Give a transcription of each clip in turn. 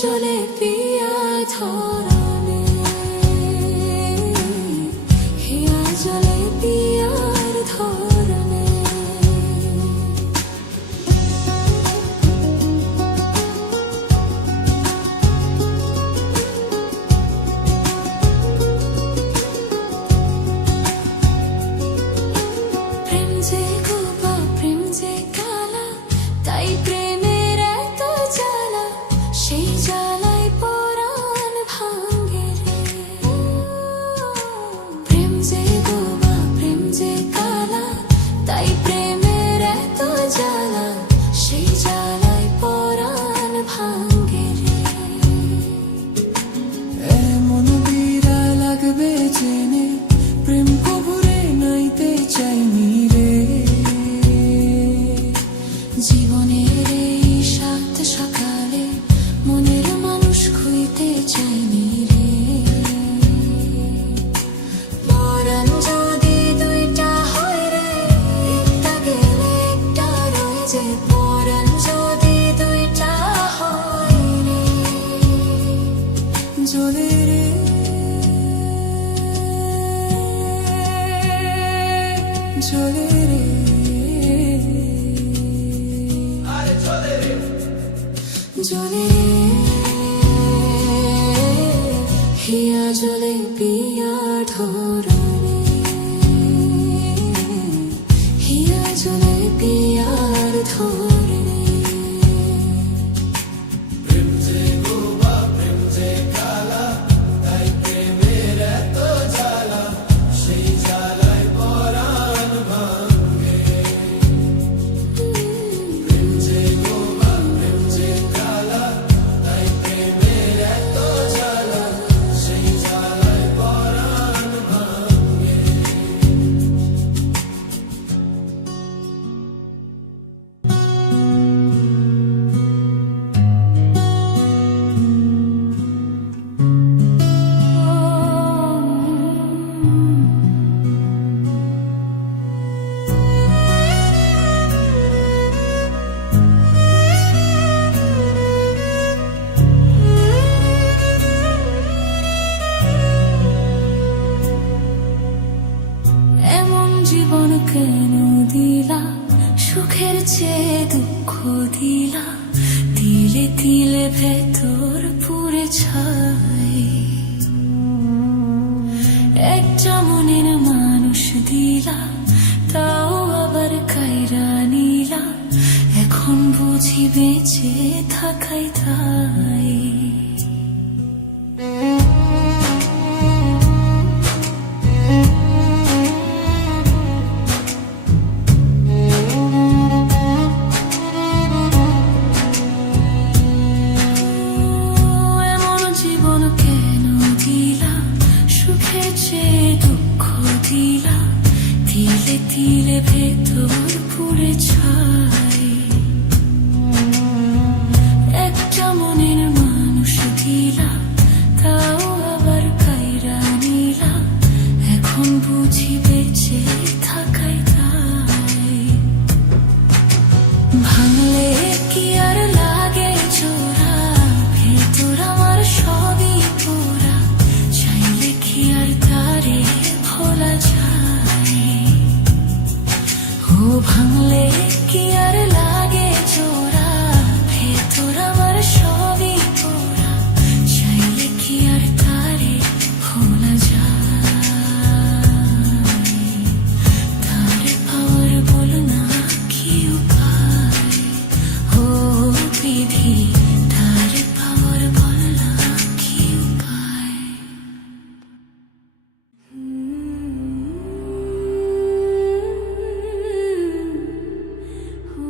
চলে পিয়া ধরনে, হিয়া চলে পিয়ার ধরনে। প্রেম যে গোপা প্রেম যে কালা, তাই প্রেমের এত জ্বালা, সেই জ্বালায় পরাণ ভাঙ্গে রে। প্রেম যে গোপা প্রেম যে কালা, তাই প্রেমের এত জ্বালা, সেই জ্বালায় পরাণ ভাঙ্গে রে। এমন বিরা লাগবে জেনে প্রেম কবরে নাইতে চাইনি রে। জীবনের এই সাত সকালে মনের মানুষ খুঁজতে চাইনি রে। পরাণ যদি দুইটা হয় রে, একটা গেলে একটা রয়ে যে। পরাণ যদি দুইটা হয় রে, জ্বলে রে জ্বলে রে জ্বলে হিয়া জ্বলে পিয়ার ধরনে, হিয়া জ্বলে পিয়ার ধরনে। জীবন কেন দিলা, সুখের চেয়ে দুঃখ দিলা, তিলে তিলে ভেতর পুরে ছাই। একটা মনের মানুষ দিলা, তাও আবার কাইরা নিলা, এখন বুঝি বেঁচে থাকাই তাই। দুঃখ দিলা, তিলে তিলে ভেতর পুরে ছাই। একটা মনের মানুষ দিলা, তাও আবার কাইরা নিলা, এখন বুঝি বেঁচে থাকাই তাই। ভাঙলে কি আর লাগে জোড়া, ভেতর আমার সবই পোড়া, চাইলে কি আর তারে ভোলা যায়। ও ভাঙলে কি আর লাগে জোড়া, ভেতর আমার সবই পোড়া, চাইলে কি আর তারে ভোলা যায়। তারে পাওয়ার বল না কি উপায়, ও বিধি তারে পাওয়ার বল না কি উপায়। ও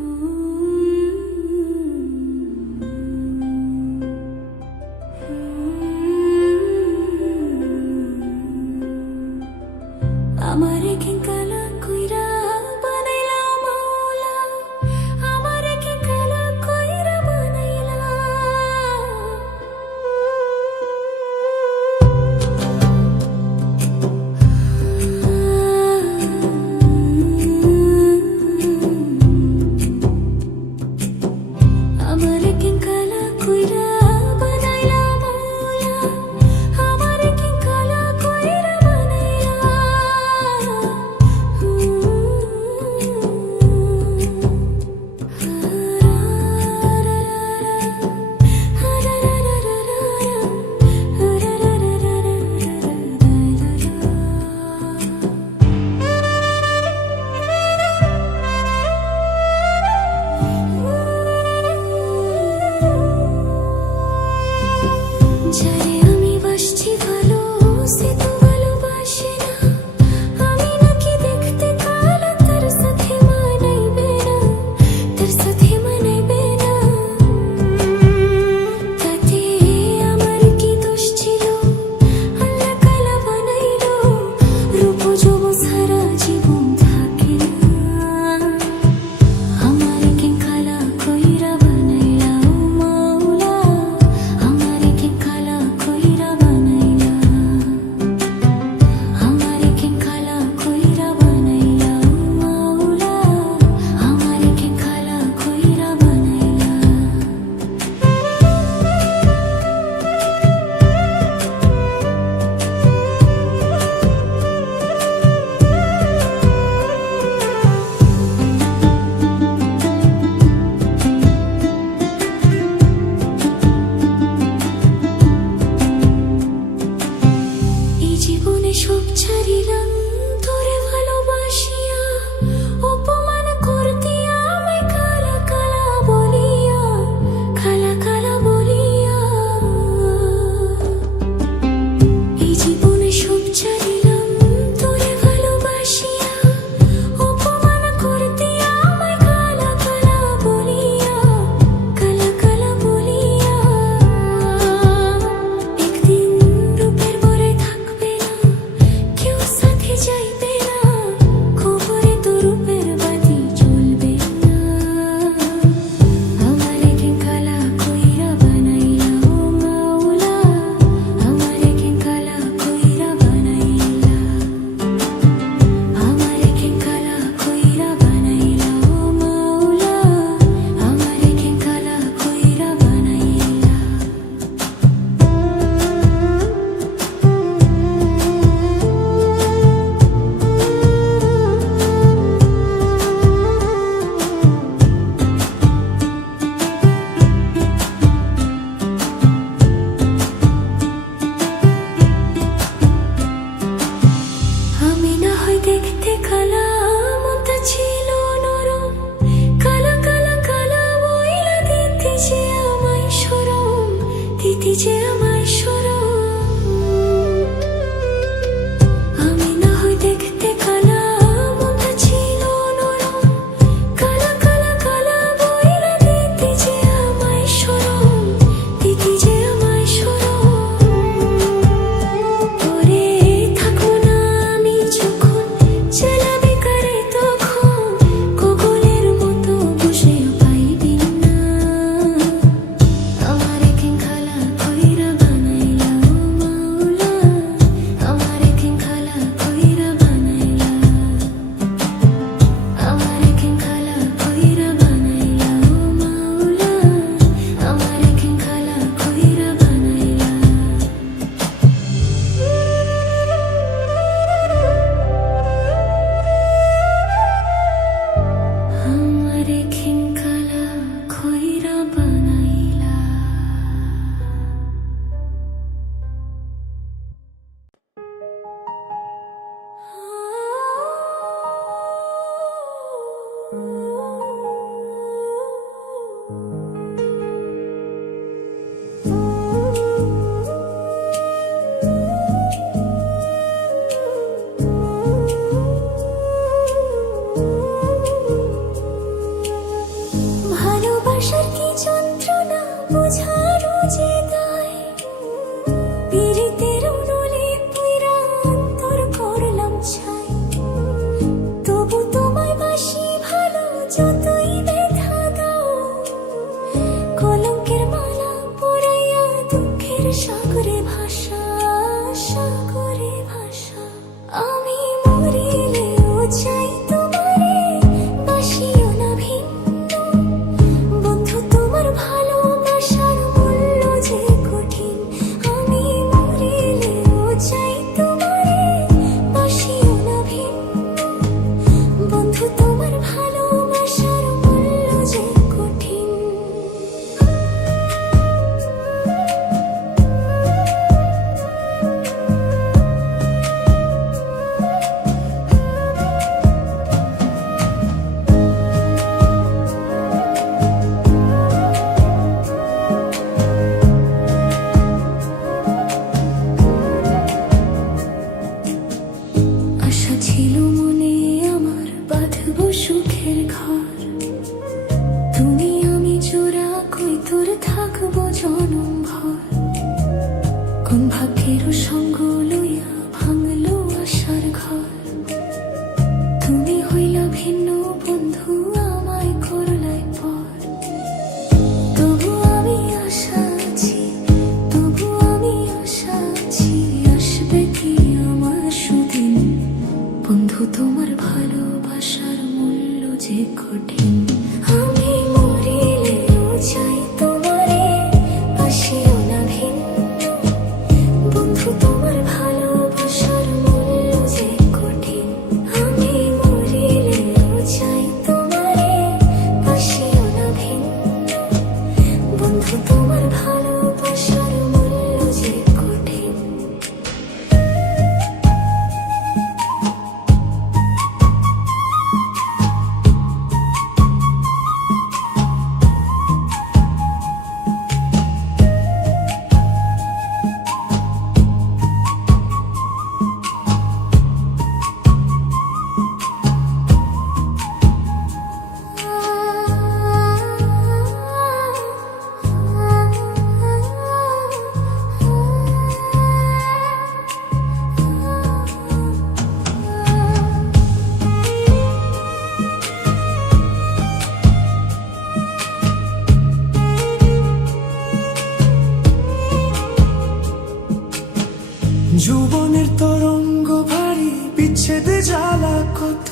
যৌবনের তরঙ্গ ভারী, বিচ্ছেদে জ্বালা কত,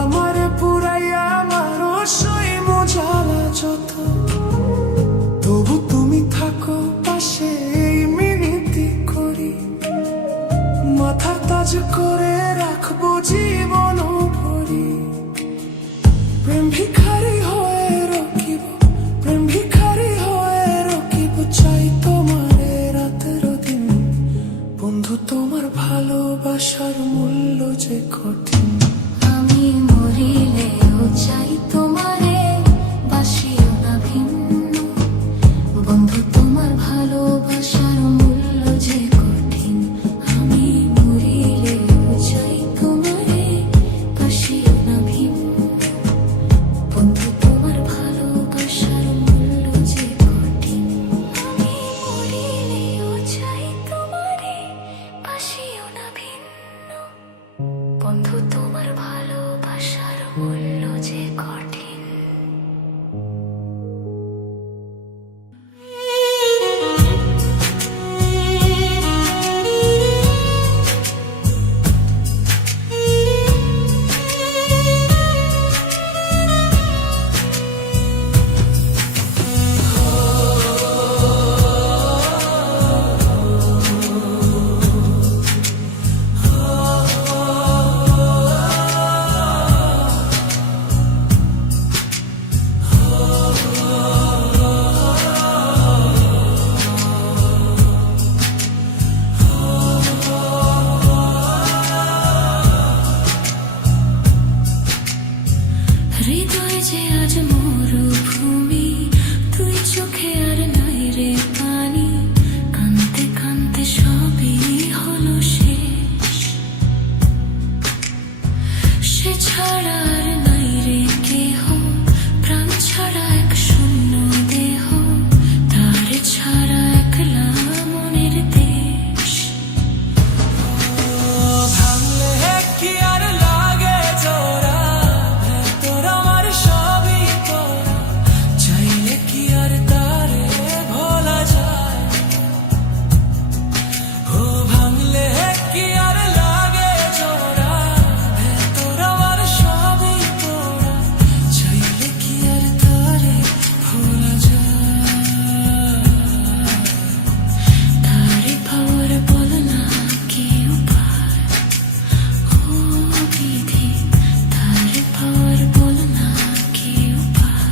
আমারে পুরাইয়া আমার সই মজালা যত, তবু তুমি থাকো পাশে এই মিনতি করি, মাথা তাজ করে রাখবো জীবন ভরি। প্রেম ভিখারি হয়ে রকিব, প্রেম ভিখারি হয়ে রকিব, চাই তোমারে রাতের দিন। বন্ধু তোমার ভালোবাসার মূল্য যে কঠিন। আমি মরিলেও চাই তোমারে, বাসিও না ভিন্ন। বন্ধু তোমার ভালোবাসার মূল্য যে কঠিন। আমি মরিলেও চাই তোমারে, বাসিও না ভিন্ন। বন্ধু তোমার ভালোবাসার মূল্য যে কঠিন। আমি মরিলেও চাই তোমারে, বাসিও না ভিন্ন। বন্ধু তোমার ভালোবাসার মূল্য যে কঠিন। হৃদয় যে আজ মরুভূমি, তুই চোখে আর নাই রে পানি। কানতে কানতে সবই হলো শেষ, সে ছাড়া আর নাই রে কেহ। প্রাণ ছাড়া এক শূন্য দেহ, তার ছাড়া একলা মনের দেশ। ভাঙলে কি আর লাগে জোড়া, ভেতর আমার সবই তোরা, চাইলে কি আর তারে ভোলা যায়। ও ভাঙলে কি আর লাগে জোড়া, ভেতর আমার সবই তোরা, চাইলে কি আর তারে ভোলা যায়। তারে পাওয়ার বল না কি উপায়, ও বিধি। তারে পাওয়ার বল না কি উপায়।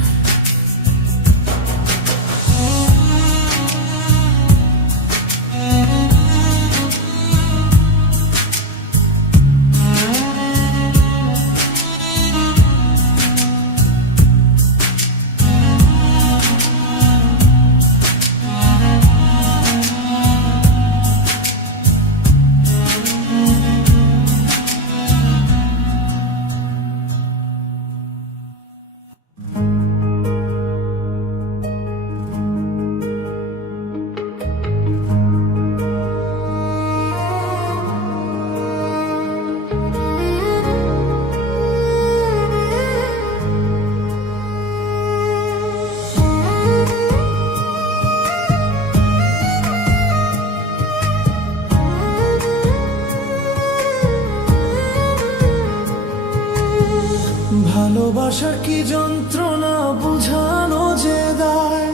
ভালোবাসার কি যন্ত্রণা বুঝানো যে দায়,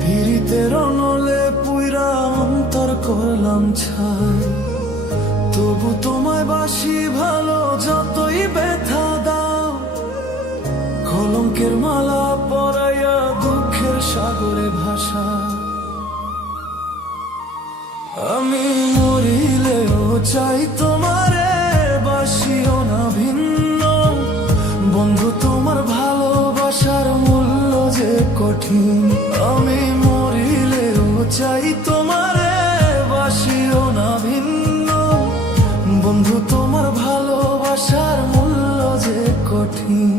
পীড়িতের অনলে পুইরা অন্তর করলাম ছাই। তবু তোমায় বাসি ভালো, যতই ব্যথা দাও। কলঙ্কের মালা পরাইয়া দুঃখের সাগরে ভাষা। আমি মরিলেও চাই তোমারে, বাসিও না ভিন্ন। বন্ধু তোমার ভালোবাসার মূল্য যে কঠিন। আমি মরিলেও চাই তোমারে, বাসিও না ভিন্ন। বন্ধু তোমার ভালোবাসার মূল্য যে কঠিন।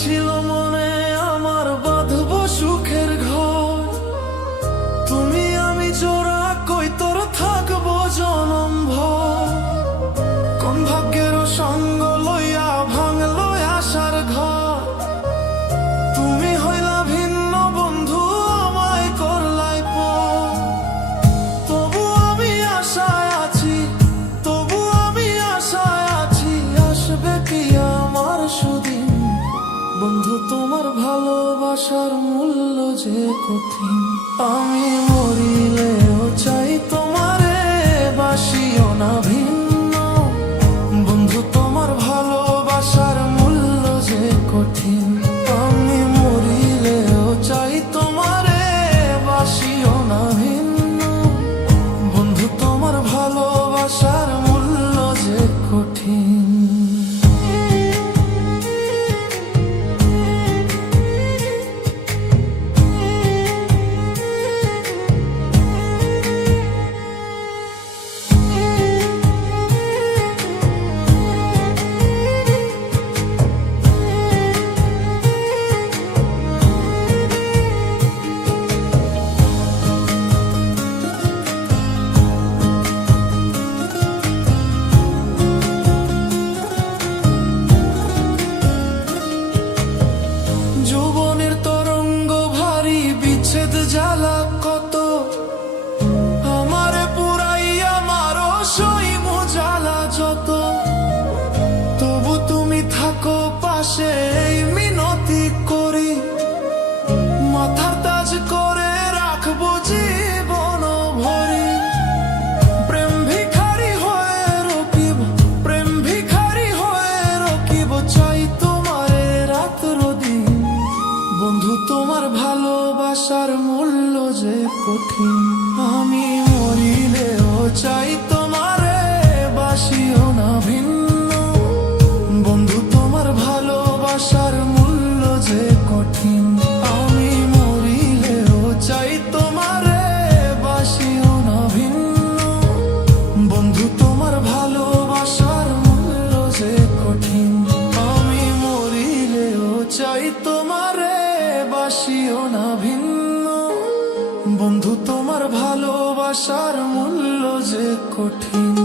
ছিল মনে আমার বাঁধব সুখের ঘর, তুমি আমি জোড়া কই তোর থাকবো জনম ভর। কোন ভাগ্যের সঙ্গ লইয়া ভাঙলো আশার ঘর, তুমি হইলা ভিন্ন বন্ধু আমায় করলাই পর। তবু আমি আশায় আছি, তবু আমি আশায় আছি, আসবে কি আমার সুদিন। বন্ধু তোমার ভালোবাসার মূল্য যে কঠিন, আমি মরিলেও চাই তোমারে বাসিও না ভিন্ন। বন্ধু তোমার ভালোবাসার মূল্য যে কঠিন, আমি মরিলেও চাই তোমারে বাসিও না ভিন্ন। বন্ধু তোমার ভালোবাসার মূল্য যে কঠিন। যৌবনের তরঙ্গ ভারী, বিচ্ছেদ জ্বালা কত, আমারে পুরাইয়া মারো সইব জ্বালা যত। তবু তুমি থাকো পাশে এই মিনতি করি, মাথার তাজ করে রাখবো জীবন ভরি। প্রেম ভিখারি হয়ে রকিব, প্রেম ভিখারি হয়ে রকিব, চাই তোমারে রাত্র দিন। বন্ধু তোমার ভালোবাসার মূল্য যে কঠিন, আমি মরিলেও চাই তোমারে বাসিও না ভিন্ন। বন্ধু তোমার ভালোবাসার মূল্য যে কঠিন, আমি মরিলেও চাই তোমারে বাসিও না ভিন্ন। বন্ধু তোমার ভালোবাসার মূল্য যে কঠিন, আমি মরিলেও চাই তোমারে বাসিও না ভিন্ন। বন্ধু তোমার ভালোবাসার মূল্য যে কঠিন।